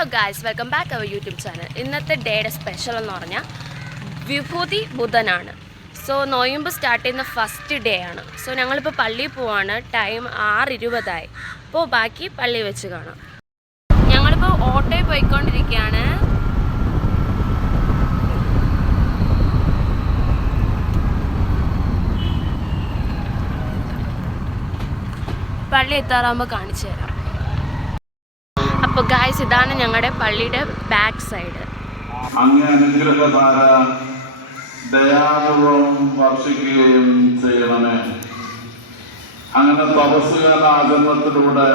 Hello guys, welcome back our YouTube channel. ഇന്നത്തെ ഡേയുടെ special എന്ന് പറഞ്ഞാൽ വിഭൂതി ബുധനാണ്. സോ നോയമ്പ് സ്റ്റാർട്ട് ചെയ്യുന്ന ഫസ്റ്റ് ഡേ ആണ്. സോ ഞങ്ങളിപ്പോൾ പള്ളിയിൽ പോവാണ്. ടൈം 6:20. അപ്പോൾ ബാക്കി പള്ളി വെച്ച് കാണാം. ഞങ്ങളിപ്പോൾ ഓട്ടോയിൽ പോയിക്കൊണ്ടിരിക്കുകയാണ്. പള്ളി എത്താറാകുമ്പോൾ കാണിച്ചു തരാം. അപ്പോൾ ഗായ്സ്, ഇതാണ് ഞങ്ങളുടെ പള്ളിയുടെ ബാക്ക് സൈഡ്. അങ്ങേ അനുഗ്രഹധാര ദയാപൂർവം വർഷിക്കുകയും ചെയ്യണമേ. അങ്ങനെ തപസ്സുകാല ആചരണത്തിലൂടെ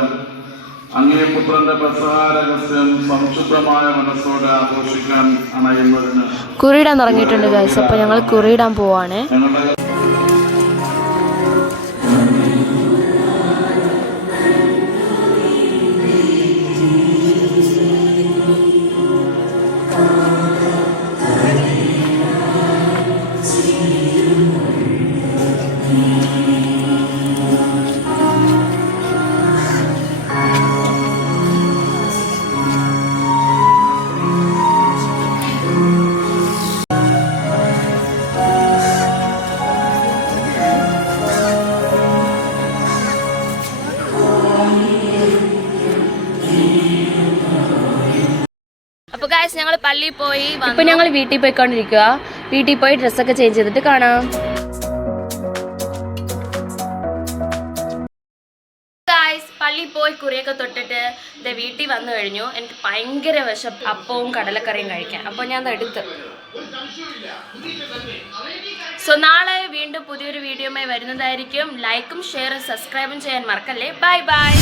അങ്ങേ പുത്രന്റെ പെസഹാരഹസ്യം സംശുദ്ധമായ മനസ്സോടെ ആഘോഷിക്കാൻ അണയുന്നതിന് കുറിയിടാൻ തുടങ്ങിയിട്ടുണ്ട് ഗായ്സ്. അപ്പോൾ ഞങ്ങൾ കുറിയിടാൻ പോവാണ്. അപ്പോൾ ഗായ്സ്, ഞങ്ങൾ പള്ളിയിൽ പോയി ഇപ്പോൾ ഞങ്ങൾ വീട്ടിൽ പോയിക്കൊണ്ടിരിക്കുക. വീട്ടിൽ പോയി ഡ്രസ്സൊക്കെ ചേഞ്ച് ചെയ്തിട്ട് കാണാം. ഗായ്സ്, പള്ളിയിൽ പോയി കുറിയൊക്കെ തൊട്ടിട്ട് വീട്ടിൽ വന്നു കഴിഞ്ഞു. എനിക്ക് ഭയങ്കര വിശപ്പ്, അപ്പവും കടലക്കറിയും കഴിക്കാൻ. അപ്പോൾ ഞാൻ എടുത്ത്. സോ നാളെ വീണ്ടും പുതിയൊരു വീഡിയോയുമായി വരുന്നതായിരിക്കും. ലൈക്കും ഷെയറും സബ്സ്ക്രൈബും ചെയ്യാൻ മറക്കല്ലേ. Bye bye.